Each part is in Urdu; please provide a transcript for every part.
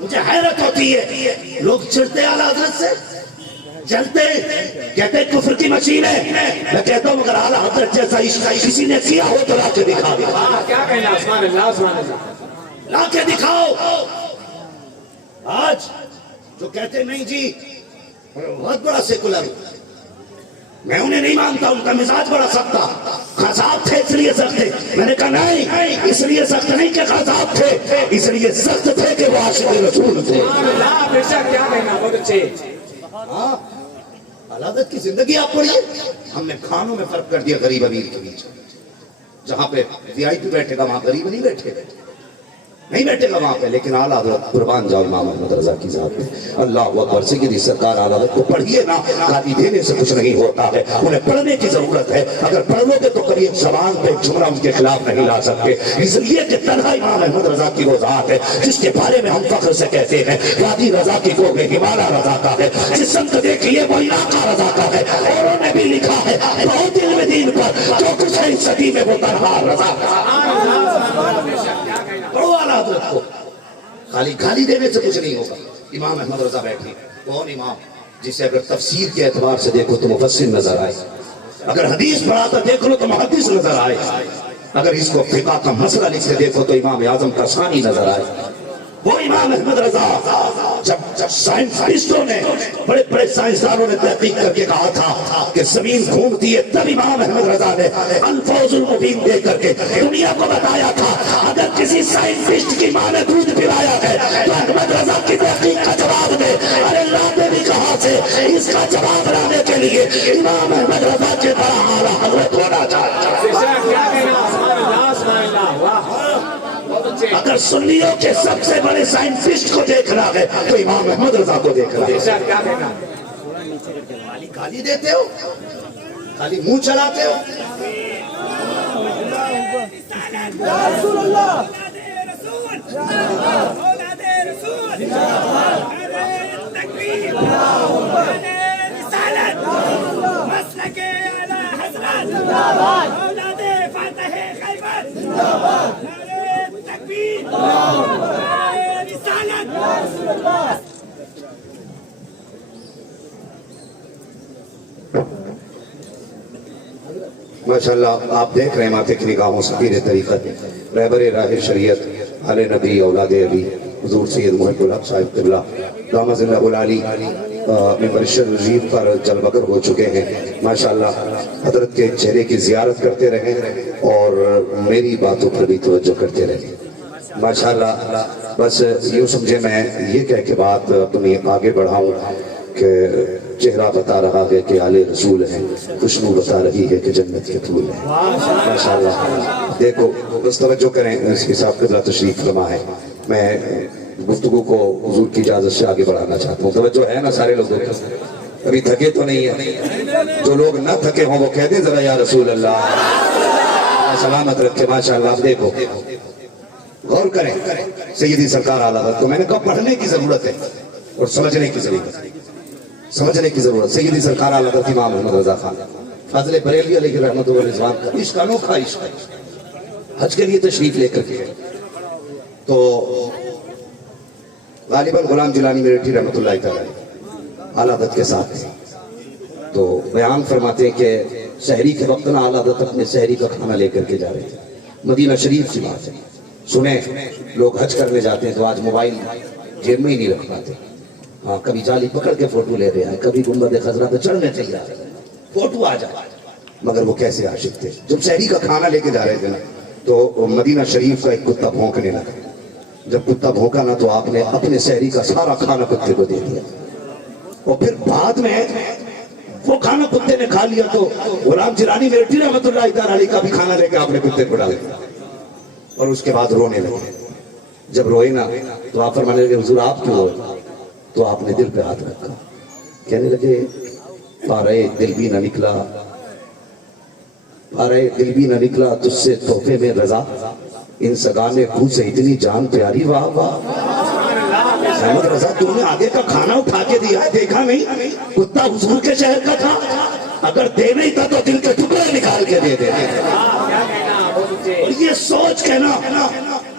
مجھے حیرت ہوتی ہے لوگ چڑھتے اعلیٰ حضرت سے جلتے کہتے کفر کی مشین ہے. میں کہتا ہوں مگر اعلیٰ حضرت جیسا عشق کسی نے کیا ہو تو لا کے دکھا دے. کیا کہنا سبحان اللہ سبحان اللہ. لا کے دکھاؤ. آج جو کہتے نہیں جی بہت بڑا سیکولر میں انہیں نہیں مانتا, ان کا مزاج بڑا سخت تھا, قذاب تھے اس لیے سخت تھے. میں نے کہا نہیں, اس لیے سخت نہیں کہ قذاب تھے, اس لیے سخت تھے کہ وہ عاشق رسول تھے. کیا کہنا بہت اچھے. حالات کی زندگی آپ پڑھیے. ہم نے کھانوں میں فرق کر دیا غریب امیر کے بیچ. جہاں پہ وی آئی پی بیٹھے گا وہاں غریب نہیں بیٹھے گا وہاں پہ, لیکن اعلیٰ حضرت قربان جاؤ امام محمد رضا کی ذات میں. اللہ اکبر. سیدی سرکار اعلیٰ حضرت کو پڑھیے نا, گالی دینے سے کچھ نہیں ہوتا ہے, انہیں پڑھنے کی ضرورت ہے. اگر پڑھ لو گے تو کبھی ایک زبان پہ ایک جملہ ان کے خلاف نہیں لا سکتے, اس لیے کہ تنہا امام محمد رضا کی وہ ذات ہے جس کے بارے میں ہم فخر سے کہتے ہیں وادی رضا کی گو میں ہمالا رضا کا ہے, جس سمت دیکھیے وہ علاقہ رضا کا ہے. اوروں نے بھی لکھا ہے بہت علم دین پر جو کچھ ہے اس صدی میں وہ تنہا رضا کا. پڑھو اعلیٰ حضرت کو, خالی گالی دینے سے کچھ نہیں ہوگا. امام احمد رضا بیٹھے, کون امام جسے اگر تفسیر کے اعتبار سے دیکھو تو مفسر نظر آئے, اگر حدیث پڑھاتا دیکھ لو تو محدث نظر آئے, اگر اس کو فقہ کا مسئلہ لکھ کے دیکھو تو امام اعظم کا ثانی نظر آئے. وہ امام احمد رضا جب سائنسدانوں نے بڑے بڑے سائنسدانوں نے تحقیق کر کے کہا تھا کہ زمین گھومتی ہے, تب امام احمد رضا نے الفوز المبین دے کر کے دنیا کو بتایا تھا اگر کسی سائنٹسٹ کی ماں نے دودھ پلایا ہے تو احمد رضا کی تحقیق کا جواب دے. ارے لاتے بھی کہاں سے, اس کا جواب لانے کے لیے امام احمد رضا کے طرح اعلیٰ حضرت ہونا چاہیے. اگر سنیوں کے سب سے بڑے سائنٹسٹ کو دیکھنا ہے تو امام احمد رضا کو دیکھنا ہے. خالی گالی دیتے ہو, خالی منہ چلاتے ہو. یا رسول اللہ ماشاءاللہ آپ دیکھ رہے ہیں ماتے کی نگاہوں سے پیر طریقت رہبر راہ شریعت آل نبی اولاد علی حضور سید محب الحق صاحب قبلہ دامہ زندہ العالی ممبر شریف پر جلوگر ہو چکے ہیں. ماشاءاللہ حضرت کے چہرے کی زیارت کرتے رہیں اور میری باتوں پر بھی توجہ کرتے رہیں. ماشاءاللہ بس یوں سمجھے میں یہ کہہ کے بات اپنی آگے بڑھاؤں کہ چہرہ بتا رہا ہے کہ آل رسول ہیں, خوشبو بتا رہی ہے کہ جنت کے پھول ہیں. ماشاءاللہ دیکھو بس توجہ کریں, اس کے ساتھ قبلہ تشریف فرما ہے. میں گفتگو کو حضور کی اجازت سے آگے بڑھانا چاہتا ہوں. توجہ ہے نا سارے لوگ, ابھی تھکے تو نہیں ہیں؟ جو لوگ نہ تھکے ہوں وہ کہہ دیں ذرا یا رسول اللہ, سلامت رکھے. ماشاءاللہ آپ دیکھو غور کریں سیدی سرکار اعلیٰ حضرت کو میں نے کہا پڑھنے کی ضرورت ہے اور سمجھنے کی ضرورت. سیدی سرکار اعلیٰ حضرت امام محمد رضا خان فاضل بریلوی علیہ رحمت و رضوان کا عشق انوکھا عشق ہے. حج کے لیے تشریف لے کر کے تو غالباً غلام جیلانی میرٹھی رحمت اللہ تعالی اعلیٰ حضرت کے ساتھ ہیں. تو بیان فرماتے ہیں کہ سحری کے وقت نا اعلیٰ حضرت اپنے سحری کا کھانا لے کر کے جا رہے تھے. مدینہ شریف کی بات ہے. سنیں لوگ حج کرنے جاتے ہیں تو آج موبائل جیب میں ہی نہیں رکھ پاتے. ہاں کبھی جالی پکڑ کے فوٹو لے رہے ہیں, کبھی گنبد خضرا پہ چڑھنے تیار فوٹو آ جائے. مگر وہ کیسے عاشق تھے. جب سحری کا کھانا لے کے جا رہے تھے نا تو مدینہ شریف کا ایک کتا بھونکنے لگا. جب کتا بھونکا نا تو آپ نے اپنے سحری کا سارا کھانا کتے کو دے دیا, اور پھر بعد میں وہ کھانا کتے نے کھا لیا تو غلام جیلانی میرٹھی رحمت اللہ تعالی کا بھی کھانا لے کے آپ نے کتے کو ڈال دیا, اور اس کے بعد رونے لگے. جب روئے نا تو آپ فرمانے لگے حضور آپ کیوں روئے؟ تو آپ نے دل پہ ہاتھ رکھا, کہنے لگے پارے دل بھی نہ نکلا, پارے دل بھی نہ نکلا تجھ سے تحفے میں رضا, ان سگانے خود سے اتنی جان پیاری. واہ واہ احمد رضا تم نے آگے کا کھانا اٹھا کے دیا, دیکھا نہیں کتا حضور کے شہر کا تھا, اگر دے نہیں تھا تو دل کے ٹکڑے نکال کے دے دیتے. اور یہ سوچ کے نا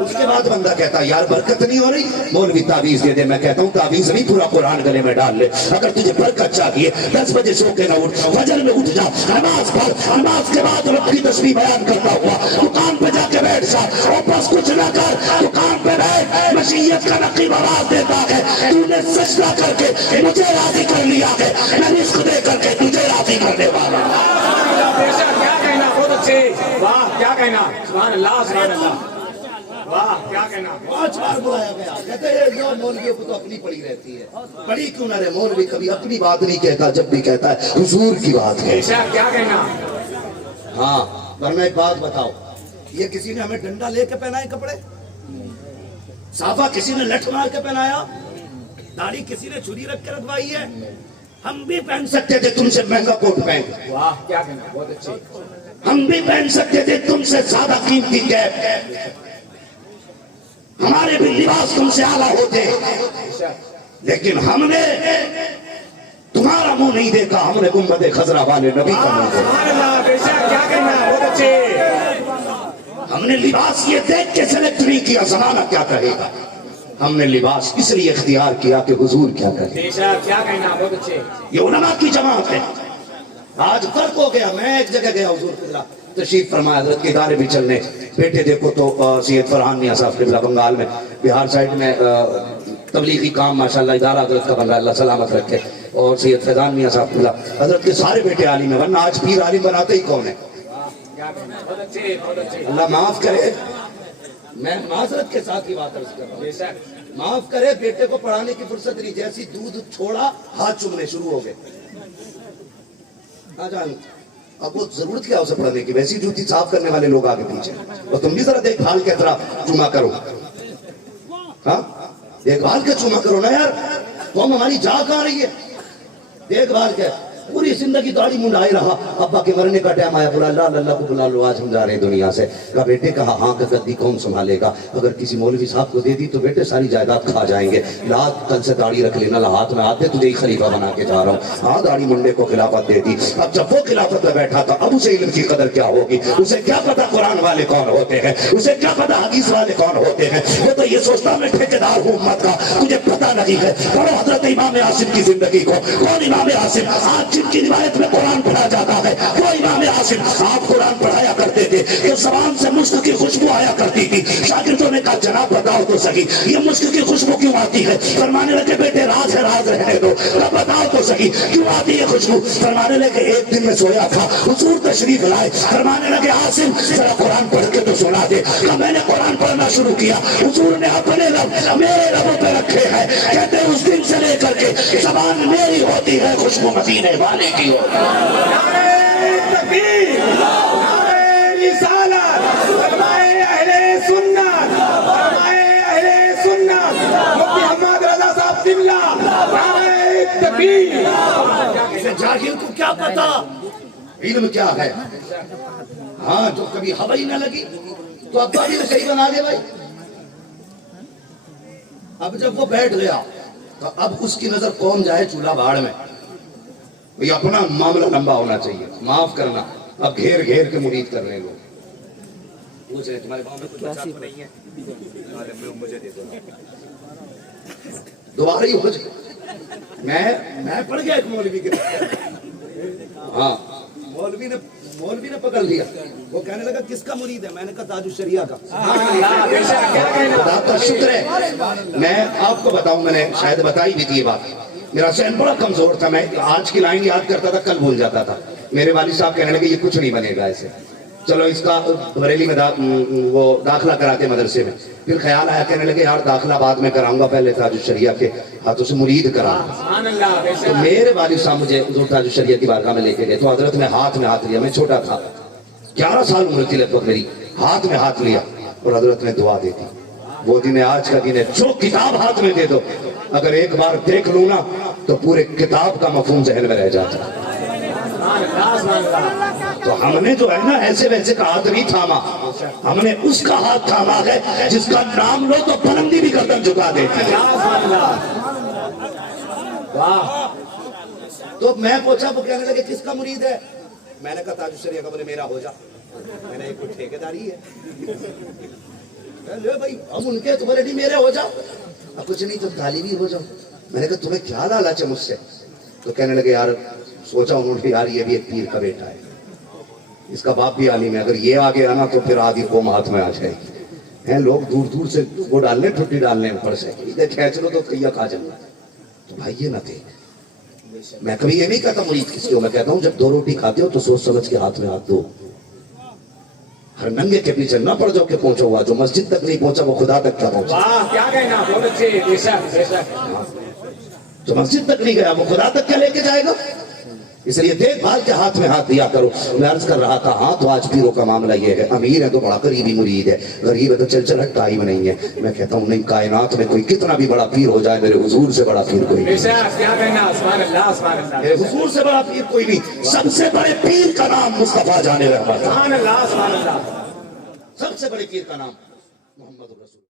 اس کے بعد بندہ کہتا ہے یار برکت نہیں ہو رہی، مولوی تعویذ دے دے. میں کہتا ہوں تعویذ نہیں، پورا قرآن گلے میں ڈال لے. اگر تجھے برکت چاہیے 10 بجے سو کے نہ اٹھ، فجر میں اٹھ جا، نماز پڑھ، نماز کے بعد رب کی تسبیح بیان کرتا ہوا دکان پہ جا کے بیٹھ جا، اور بس کچھ نہ کر، دکان پہ بیٹھ، مشیت کا نقیب آواز دیتا ہے تو نے سجدہ کر کے مجھے راضی کر لیا ہے، میں رزق دے کر کے تجھے راضی کرنے والا. کیا کہنا، بہت اچھے، واہ کیا کہنا، سبحان اللہ سبحان اللہ، واہ کیا کہنا. 5 بار بلایا گیا، کہتے ہیں یہ مولویوں کو تو اپنی پڑی رہتی ہے. پڑی کیوں نہ رہے، مولوی کبھی اپنی بات نہیں کہتا، جب بھی کہتا ہے حضور کی بات ہے. کیا کہنا. ہاں ورنہ ایک بات بتاؤ، یہ کسی نے ہمیں ڈنڈا لے کے پہنائے کپڑے، صافہ کسی نے لٹھ مار کے پہنایا، داڑھی کسی نے چھری رکھ کے رکھوائی ہے. ہم بھی پہن سکتے تھے تم سے مہنگا کوٹ پینٹ، واہ کیا کہنا، بہت اچھے. ہم بھی پہن سکتے تھے تم سے زیادہ قیمتی کیپ، ہمارے بھی لباس تم سے اعلیٰ ہوتے، لیکن ہم نے تمہارا منہ نہیں دیکھا، ہم نے گنبد خضرا والے نبی کا منہ دیکھا. سبحان اللہ بے شک، کیا کہنا، بہت اچھے. ہم نے لباس یہ دیکھ کے سلیکٹ نہیں کیا زمانہ کیا کہے گا، ہم نے لباس اس لیے اختیار کیا کہ حضور کیا کہے. بے شک کیا کہنا، بہت اچھے. یہ علماء کی جماعت ہے. آج فرق ہو گیا، میں ایک جگہ گیا حضور قبلہ تشریف فرمایا، حضرت کے ادارے بھی چلنے، بیٹے دیکھو تو سید فرحان میاں صاحب قبلہ بنگال میں، بہار سائڈ میں تبلیغی کام ماشاءاللہ ادارہ حضرت کا بن رہا، اللہ سلامت رکھے. اور سید فیضان میاں صاحب قبلہ، حضرت کے سارے بیٹے عالم ہیں، ورنہ آج پیر عالم بناتے ہی کون ہے. کیا کہنا، بہت اچھے بہت اچھے. اللہ معاف کرے، میں معذرت کے ساتھ ہی بات عرض کر رہا ہوں، بے شک معاف کرے، بیٹے کو پڑھانے کی فرصت نہیں، جیسی دودھ چھوڑا ہاتھ چومنے شروع ہو گئے. جان اب وہ ضرورت کیا اسے پڑھنے کی، ویسی جوتی صاف کرنے والے لوگ آگے پیچھے، اور تم بھی ذرا دیکھ بھال کے طرح چوما کرو. ہاں دیکھ بھال کے چوما کرو نا یار، قوم ہماری جا کہاں رہی ہے. دیکھ بھال کے، پوری زندگی داڑھی منڈائے رہا، ابا کے مرنے کا ٹائم آیا، بولا اللہ اللہ کو بلا لو، آج ہم جا رہے ہیں دنیا سے. کہا بیٹے کہا ہاں کا گدی کون سنبھالے گا، اگر کسی مولوی صاحب کو دے دی تو بیٹے ساری جائیداد کھا جائیں گے، لات کل سے داڑھی رکھ لینا، ہاتھ میں آتے تجھے ہی خلیفہ بنا کے جا رہا ہوں. ہاں داڑھی منڈے کو خلافت دے دی. اب جب وہ خلافت میں بیٹھا تھا اب اسے علم کی قدر کیا ہوگی، اسے کیا پتا قرآن والے کون ہوتے ہیں، اسے کیا پتا حدیث والے کون ہوتے ہیں. وہ تو یہ سوچتا میں ٹھیکیدار ہوں امت کا، تجھے پتا نہیں ہے. پڑھو حضرت امام عاصم کی زندگی کو. کون امام عاصم؟ آج جن کی روایت میں قرآن پڑھا جاتا ہے وہ امام عاصم. آپ قرآن پڑھایا کرتے تھے کہ زبان سے مشک کی خوشبو آیا کرتی تھی. شاگردوں نے کہا جناب بتاؤ تو صحیح یہ مشک کی خوشبو کیوں آتی ہے؟ فرمانے لگے بیٹے راز ہے، راز رہنے دو. بتاؤ تو صحیح کیوں آتی ہے خوشبو؟ فرمانے لگے ایک دن میں سویا تھا، حضور تشریف لائے، فرمانے لگے عاصم ذرا قرآن پڑھ کے تو سنا دے. میں نے قرآن پڑھنا شروع کیا، حضور نے اپنے لب میرے لبوں پہ رکھے ہیں، کہتے ہیں اس دن سے لے کر کے زبان میری ہوتی ہے، خوشبو مدینے والے کی ہوتی ہے. نعرہ تکبیر، نعرہ رسالت، فرمائے اہل سنت، فرمائے اہل سنت، مفتی حماد رضا صاحب قبلہ، نعرہ تکبیر. جاہل کو کیا پتا علم کیا ہے. ہاں جو کبھی ہوا ہی نہ لگی تو ابا بھی صحیح بنا دے بھائی. اب جب وہ بیٹھ گیا تو اب اس کی نظر کون جائے چولہا بھاڑ میں. بھئی اپنا معاملہ لمبا ہونا چاہیے، معاف کرنا. اب گھیر گھیر کے مرید کر رہے ہیں لوگ. پوچھ رہے تمہارے گاؤں میں کچھ بچہ تو نہیں ہے، مجھے دے دو. دوبارہ ہی ہو جائے. میں پڑھ گیا ایک مولوی کے، ہاں مولوی نے پکڑ لیا. وہ کہنے لگا کس کا مرید ہے؟ میں نے کہا تاج الشریعہ کا. خدا کا شکر ہے. میں آپ کو بتاؤں، میں نے شاید بتائی بھی تھی یہ بات، میرا ذہن بڑا کمزور تھا، میں آج کی لائن یاد کرتا تھا کل بھول جاتا تھا. میرے والد صاحب کہنے لگے یہ کچھ نہیں بنے گا ایسے، چلو اس کا بریلی میں وہ داخلہ کراتے مدرسے میں. پھر خیال آیا، کہنے لگے یار داخلہ بعد میں کراؤں گا، پہلے تاج الشریعہ کے ہاتھوں سے مرید کراؤں. تو میرے والد صاحب مجھے حضور تاج الشریعہ کی بارگاہ میں لے کے گئے تو حضرت نے ہاتھ میں ہاتھ لیا. میں چھوٹا تھا، 11 سال عمر تھی لگ بھگ میری. ہاتھ میں ہاتھ لیا اور حضرت نے دعا دی تھی. وہ دن ہے آج کا دن ہے. جو کتاب ہاتھ میں دے دو اگر ایک بار دیکھ لوں نا تو پورے کتاب کا مفہوم ذہن میں رہ جاتا ہے. تو ہم نے جو ہے نا ایسے ویسے کا ہاتھ نہیں تھاما، ہم نے اس کا ہاتھ تھاما ہے جس کا نام لو تو پرندی بھی گردن جھکا دیتی ہے. تو میں پوچھا، وہ کہنے لگے کس کا مرید ہے؟ میں نے کہا تاج الشریعہ کا. بولے میرا ہو جا. میں نے کوئی ٹھیکیداری ہے؟ لے بھائی اب ان کے تمہارے نہیں میرے ہو جاؤ. اب کچھ نہیں تو طالبی ہو جاؤ. میں نے کہا تمہیں کیا لالچ ہے مجھ سے؟ تو کہنے لگے یار سوچا انہوں نے یار یہ بھی ایک پیر کا بیٹا ہے, اس کا باپ بھی عالم ہے, اگر یہ آ گیا نا تو پھر آدھی قوم ہاتھ میں آ جائے گی. ہیں لوگ دور دور سے وہ ڈالنے ٹھٹی ڈالنے اوپر سے کھینچ لو تو کیا کھا جاؤں. تو بھائی یہ نہ تھے. میں کبھی یہ نہیں کہتا مرید کسی کو, میں کہتا ہوں جب 2 روٹی کھاتے ہو تو سوچ سمجھ کے ہاتھ میں ہاتھ دو. ہر ننگے کے پیچھے نہ پڑ جاؤ کہ پہنچا ہوا, جو مسجد تک نہیں پہنچا وہ خدا تک کیا پہنچا. واہ کیا کہنا, بہت اچھے, بے شک بے شک. جو مسجد تک نہیں گیا وہ خدا تک کیا لے کے جائے گا. اس لیے دیکھ بھال کے ہاتھ میں ہاتھ دیا کرو. میں عرض کر رہا تھا ہاں تو آج پیروں کا معاملہ یہ ہے, امیر ہے تو بڑا قریبی مرید ہے, غریب ہے تو چل چل ٹائم نہیں ہے. میں کہتا ہوں نہیں, کائنات میں کوئی کتنا بھی بڑا پیر ہو جائے میرے حضور سے بڑا پیر کوئی بے نہیں. شک کیا کہنا, سبحان اللہ سبحان اللہ. میرے حضور سے بڑا پیر کوئی نہیں. سب سے بڑے پیر کا نام مصطفیٰ جان رحمت. سبحان اللہ سبحان اللہ. سب سے بڑے پیر کا نام